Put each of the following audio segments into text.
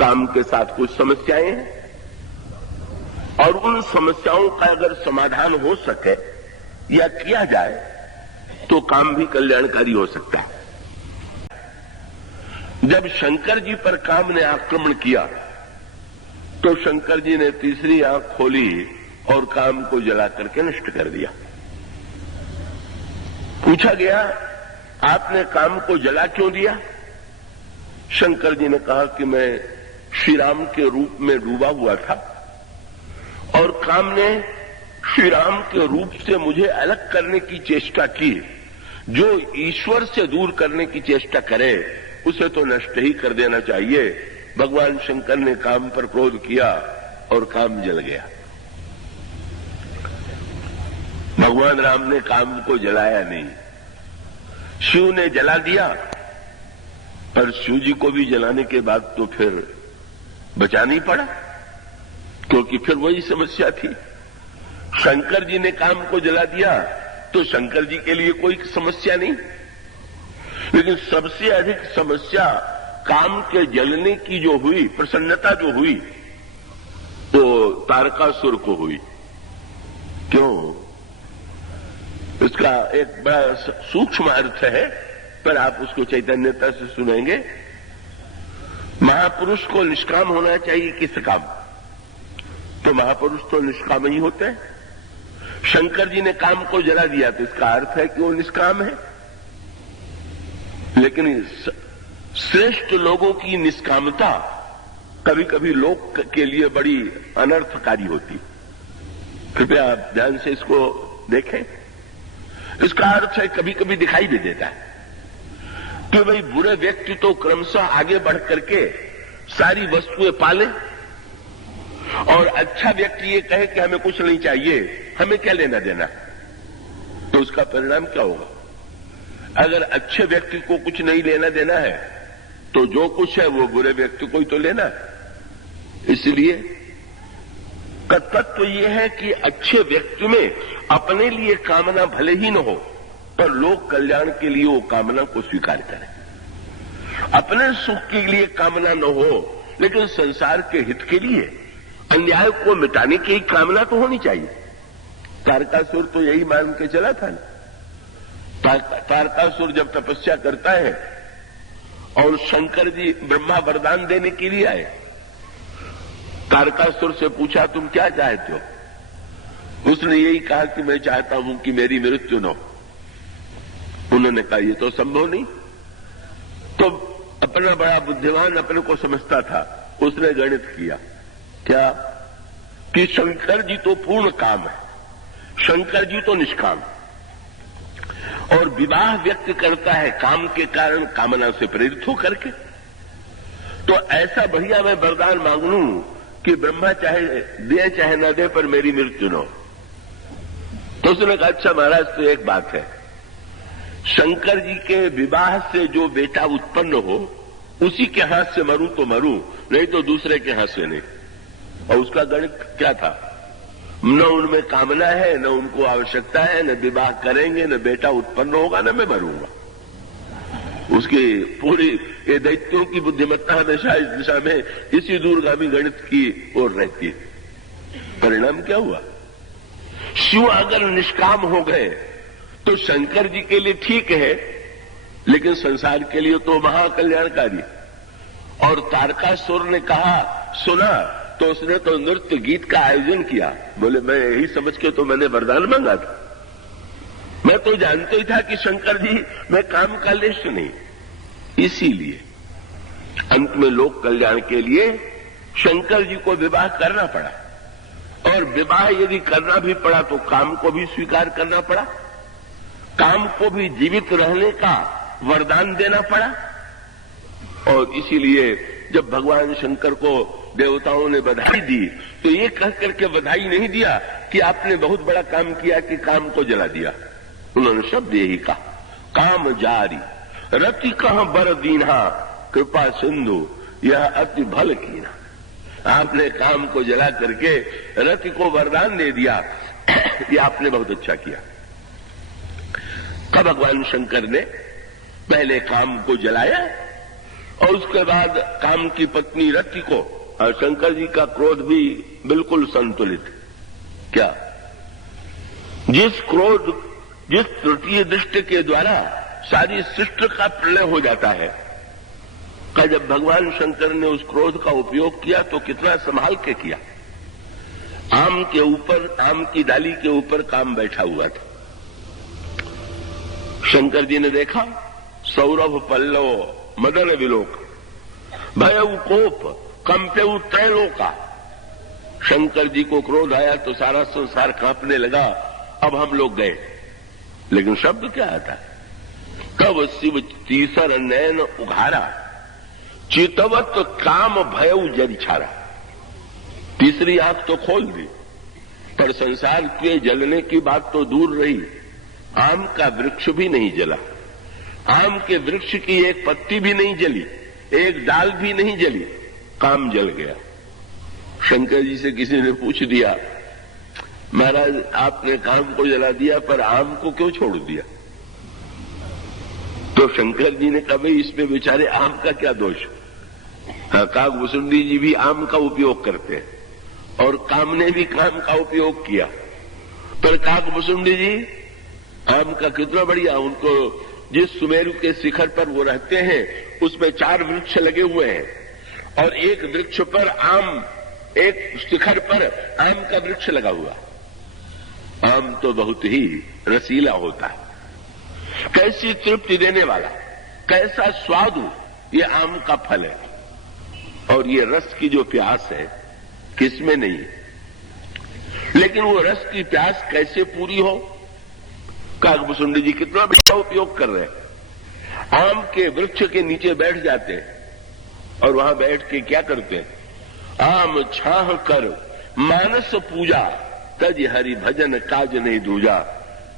काम के साथ कुछ समस्याएं हैं और उन समस्याओं का अगर समाधान हो सके या किया जाए तो काम भी कल्याणकारी हो सकता है। जब शंकर जी पर काम ने आक्रमण किया तो शंकर जी ने तीसरी आंख खोली और काम को जला करके नष्ट कर दिया। पूछा गया, आपने काम को जला क्यों दिया? शंकर जी ने कहा कि मैं श्री राम के रूप में डूबा हुआ था और काम ने श्री राम के रूप से मुझे अलग करने की चेष्टा की। जो ईश्वर से दूर करने की चेष्टा करे उसे तो नष्ट ही कर देना चाहिए। भगवान शंकर ने काम पर क्रोध किया और काम जल गया। भगवान राम ने काम को जलाया नहीं, शिव ने जला दिया। पर शिव जी को भी जलाने के बाद तो फिर बचाना ही पड़ा, क्योंकि फिर वही समस्या थी। शंकर जी ने काम को जला दिया तो शंकर जी के लिए कोई समस्या नहीं, लेकिन सबसे अधिक समस्या काम के जलने की जो हुई, प्रसन्नता जो हुई, तो तारकासुर को हुई। क्यों? इसका एक बड़ा सूक्ष्म अर्थ है, पर आप उसको चैतन्यता से सुनेंगे। महापुरुष को निष्काम होना चाहिए किस काम? तो महापुरुष तो निष्काम ही होते हैं। शंकर जी ने काम को जला दिया तो इसका अर्थ है कि वो निष्काम है। लेकिन श्रेष्ठ लोगों की निष्कामता कभी कभी लोक के लिए बड़ी अनर्थकारी होती। कृपया आप ध्यान से इसको देखें। इसका अर्थ है कभी कभी दिखाई भी देता है कि भाई बुरे व्यक्ति तो क्रमशः आगे बढ़ करके सारी वस्तुएं पाले और अच्छा व्यक्ति ये कहे कि हमें कुछ नहीं चाहिए, हमें क्या लेना देना। तो उसका परिणाम क्या होगा? अगर अच्छे व्यक्ति को कुछ नहीं लेना देना है तो जो कुछ है वो बुरे व्यक्ति को ही तो लेना है। इसलिए तत्व यह है कि अच्छे व्यक्ति में अपने लिए कामना भले ही न हो, पर लोक कल्याण के लिए वो कामना को स्वीकार करें। अपने सुख के लिए कामना न हो, लेकिन संसार के हित के लिए, अन्याय को मिटाने की कामना तो होनी चाहिए। तारकासुर तो यही मान के चला था ना। तारकासुर जब तपस्या करता है और शंकर जी ब्रह्मा वरदान देने के लिए आए, तारकासुर से पूछा तुम क्या चाहते हो? उसने यही कहा कि मैं चाहता हूं कि मेरी मृत्यु न हो। उन्होंने कहा ये तो संभव नहीं। तो अपना बड़ा बुद्धिमान अपने को समझता था, उसने गणित किया क्या कि शंकर जी तो पूर्ण काम है, शंकर जी तो निष्काम, और विवाह व्यक्त करता है काम के कारण, कामना से प्रेरित होकर के। तो ऐसा बढ़िया मैं वरदान मांग लूं कि ब्रह्मा चाहे दे चाहे न दे पर मेरी मृत्यु न हो। तो उसने कहा अच्छा महाराज, तो एक बात है, शंकर जी के विवाह से जो बेटा उत्पन्न हो उसी के हाथ से मरूं तो मरूं, नहीं तो दूसरे के हाथ से नहीं। और उसका गणित क्या था? न उनमें कामना है, न उनको आवश्यकता है, न विवाह करेंगे, न बेटा उत्पन्न होगा, न मैं मरूंगा। उसकी पूरी ये दैत्यों की बुद्धिमत्ता हमेशा इस दिशा में, इसी दूरगामी गणित की ओर रहती है। परिणाम क्या हुआ? शिव अगर निष्काम हो गए तो शंकर जी के लिए ठीक है, लेकिन संसार के लिए तो महाकल्याणकारी। और तारकासुर ने कहा सुना, तो उसने तो नृत्य गीत का आयोजन किया। बोले मैं यही समझ के तो मैंने वरदान मांगा था, मैं तो जानते ही था कि शंकर जी में काम का लेश नहीं। इसीलिए अंत में लोक कल्याण के लिए शंकर जी को विवाह करना पड़ा, और विवाह यदि करना भी पड़ा तो काम को भी स्वीकार करना पड़ा, काम को भी जीवित रहने का वरदान देना पड़ा। और इसीलिए जब भगवान शंकर को देवताओं ने बधाई दी तो ये कह करके बधाई नहीं दिया कि आपने बहुत बड़ा काम किया कि काम को जला दिया। उन्होंने शब्द यही कहा, काम जारी रति कहां बर दीन्हा, कृपा सिंधु यह अति भल कीना। आपने काम को जला करके रति को वरदान दे दिया, ये आपने बहुत अच्छा किया। तब भगवान शंकर ने पहले काम को जलाया और उसके बाद काम की पत्नी रति को, और शंकर जी का क्रोध भी बिल्कुल संतुलित। क्या? जिस तृतीय दृष्टि के द्वारा सारी सृष्टि का प्रलय हो जाता है, का जब भगवान शंकर ने उस क्रोध का उपयोग किया तो कितना संभाल के किया। आम के ऊपर, आम की डाली के ऊपर काम बैठा हुआ था। शंकर जी ने देखा, सौरभ पल्लव मदन विलोक भयउ कोप कंपेउ त्रैलोका। शंकर जी को क्रोध आया तो सारा संसार कांपने लगा, अब हम लोग गए। लेकिन शब्द क्या आता है? कब शिव तीसर नैन उघारा, चितवत काम भयउ जरि छारा। तीसरी आंख तो खोल दी, पर संसार के जलने की बात तो दूर रही, आम का वृक्ष भी नहीं जला। आम के वृक्ष की एक पत्ती भी नहीं जली, एक डाल भी नहीं जली, काम जल गया। शंकर जी से किसी ने पूछ दिया, महाराज आपने काम को जला दिया पर आम को क्यों छोड़ दिया? तो शंकर जी ने कहा, भाई इसमें बेचारे आम का क्या दोष? हाँ, काकभुसुंडी जी भी आम का उपयोग करते हैं और काम ने भी काम का उपयोग किया, पर काकभुसुंडी जी आम का कितना बढ़िया। उनको जिस सुमेरु के शिखर पर वो रहते हैं उसमें 4 वृक्ष लगे हुए हैं और एक वृक्ष पर आम, एक शिखर पर आम का वृक्ष लगा हुआ। आम तो बहुत ही रसीला होता है, कैसी तृप्ति देने वाला, कैसा स्वादु ये आम का फल है। और ये रस की जो प्यास है किसमें नहीं है, लेकिन वो रस की प्यास कैसे पूरी हो? काकभुसुंडी जी कितना बड़ा उपयोग कर रहे हैं। आम के वृक्ष के नीचे बैठ जाते हैं और वहां बैठ के क्या करते हैं? आम छाह कर मानस पूजा, तज हरि भजन काज नहीं दूजा।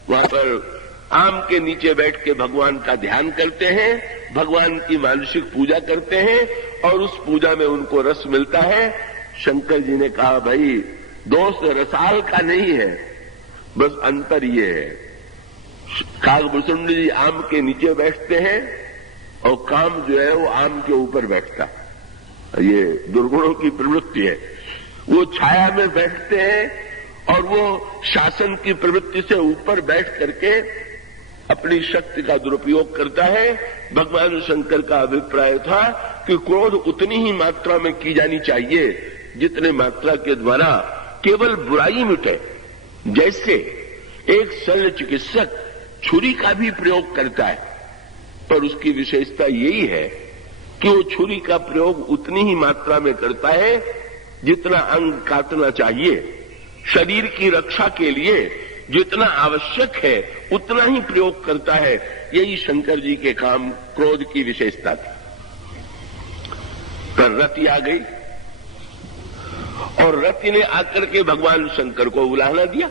वहां पर आम के नीचे बैठ के भगवान का ध्यान करते हैं, भगवान की मानसिक पूजा करते हैं और उस पूजा में उनको रस मिलता है। शंकर जी ने कहा, भाई दोष रसाल का नहीं है, बस अंतर ये है, काकभुसुंडी जी आम के नीचे बैठते हैं और काम जो है वो आम के ऊपर बैठता। ये दुर्गुणों की प्रवृत्ति है। वो छाया में बैठते हैं और वो शासन की प्रवृत्ति से ऊपर बैठ करके अपनी शक्ति का दुरुपयोग करता है। भगवान शंकर का अभिप्राय था कि क्रोध उतनी ही मात्रा में की जानी चाहिए जितने मात्रा के द्वारा केवल बुराई मिटे। जैसे एक शल्य चिकित्सक छुरी का भी प्रयोग करता है, पर उसकी विशेषता यही है कि वो छुरी का प्रयोग उतनी ही मात्रा में करता है जितना अंग काटना चाहिए। शरीर की रक्षा के लिए जितना आवश्यक है उतना ही प्रयोग करता है। यही शंकर जी के काम क्रोध की विशेषता थी। पर रति आ गई और रति ने आकर के भगवान शंकर को उलाहना दिया।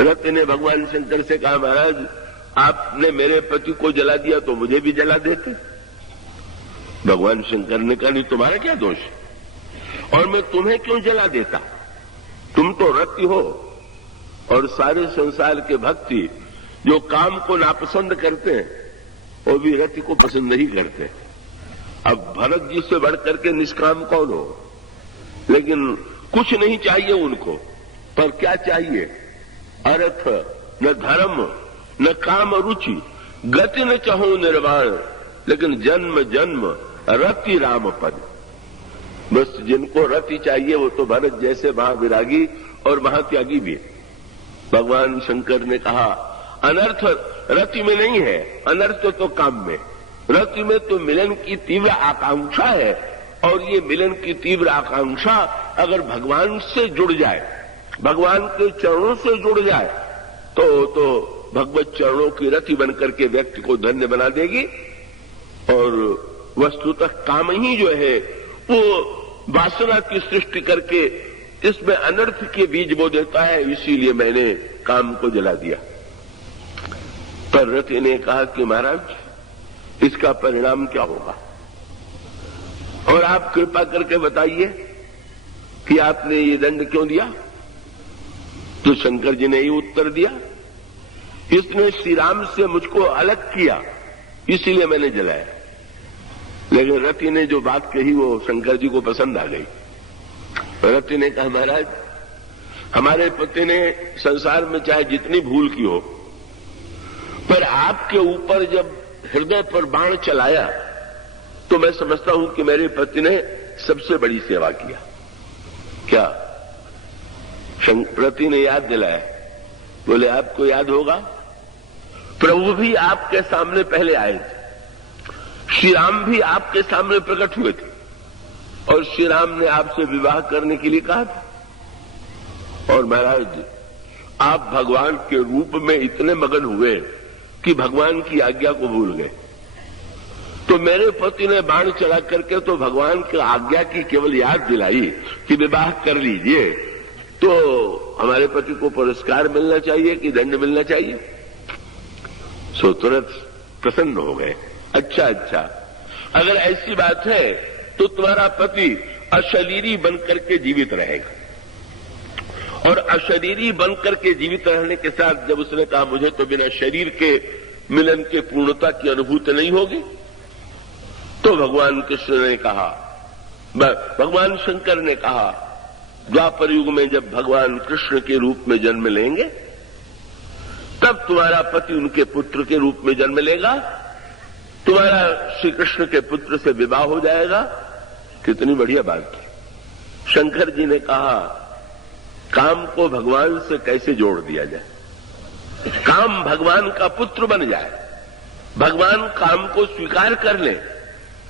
रति ने भगवान शंकर से कहा, महाराज आपने मेरे पति को जला दिया तो मुझे भी जला देते। भगवान शंकर ने कहा, नहीं तुम्हारा क्या दोष और मैं तुम्हें क्यों जला देता? तुम तो रति हो और सारे संसार के भक्ति जो काम को नापसंद करते हैं वो भी रति को पसंद नहीं करते। अब भरत जी से बढ़ करके निष्काम कौन हो? लेकिन कुछ नहीं चाहिए उनको, पर क्या चाहिए? अर्थ न धर्म न काम रुचि, गति न चाहो निर्वाण, लेकिन जन्म जन्म रति राम पद। बस जिनको रति चाहिए वो तो भरत जैसे महाविरागी और महात्यागी भी। भगवान शंकर ने कहा, अनर्थ रति में नहीं है, अनर्थ तो काम में। रति में तो मिलन की तीव्र आकांक्षा है और ये मिलन की तीव्र आकांक्षा अगर भगवान से जुड़ जाए, भगवान के चरणों से जुड़ जाए तो भगवत चरणों की रति बनकर के व्यक्ति को धन्य बना देगी। और वस्तुतः काम ही जो है वो वासना की सृष्टि करके इसमें अनर्थ के बीज बो देता है। इसीलिए मैंने काम को जला दिया। पर रति ने कहा कि महाराज इसका परिणाम क्या होगा और आप कृपा करके बताइए कि आपने ये दंड क्यों दिया? तो शंकर जी ने ये उत्तर दिया, इसने श्री राम से मुझको अलग किया इसीलिए मैंने जलाया। लेकिन रति ने जो बात कही वो शंकर जी को पसंद आ गई। रति ने कहा, महाराज, हमारे पति ने संसार में चाहे जितनी भूल की हो, पर आपके ऊपर जब हृदय पर बाण चलाया तो मैं समझता हूं कि मेरे पति ने सबसे बड़ी सेवा किया। क्या? रति ने याद दिलाया। बोले, आपको याद होगा, प्रभु भी आपके सामने पहले आए थे, श्री राम भी आपके सामने प्रकट हुए थे और श्री राम ने आपसे विवाह करने के लिए कहा था। और महाराज, आप भगवान के रूप में इतने मगन हुए कि भगवान की आज्ञा को भूल गए। तो मेरे पति ने बाण चला करके तो भगवान की आज्ञा की केवल याद दिलाई कि विवाह कर लीजिए, तो हमारे पति को पुरस्कार मिलना चाहिए कि दंड मिलना चाहिए? सो तुरंत प्रसन्न हो गए। अच्छा, अगर ऐसी बात है तो तुम्हारा पति अशरीरी बनकर के जीवित रहेगा। और अशरीरी बनकर के जीवित रहने के साथ जब उसने कहा, मुझे तो बिना शरीर के मिलन के पूर्णता की अनुभूति नहीं होगी, तो भगवान कृष्ण ने कहा, भगवान शंकर ने कहा, द्वापर युग में जब भगवान कृष्ण के रूप में जन्म लेंगे तब तुम्हारा पति उनके पुत्र के रूप में जन्म लेगा, तुम्हारा श्री कृष्ण के पुत्र से विवाह हो जाएगा। कितनी बढ़िया बात की। शंकर जी ने कहा, काम को भगवान से कैसे जोड़ दिया जाए, काम भगवान का पुत्र बन जाए, भगवान काम को स्वीकार कर ले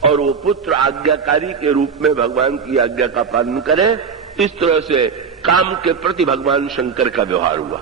और वो पुत्र आज्ञाकारी के रूप में भगवान की आज्ञा का पालन करे। इस तरह से काम के प्रति भगवान शंकर का व्यवहार हुआ।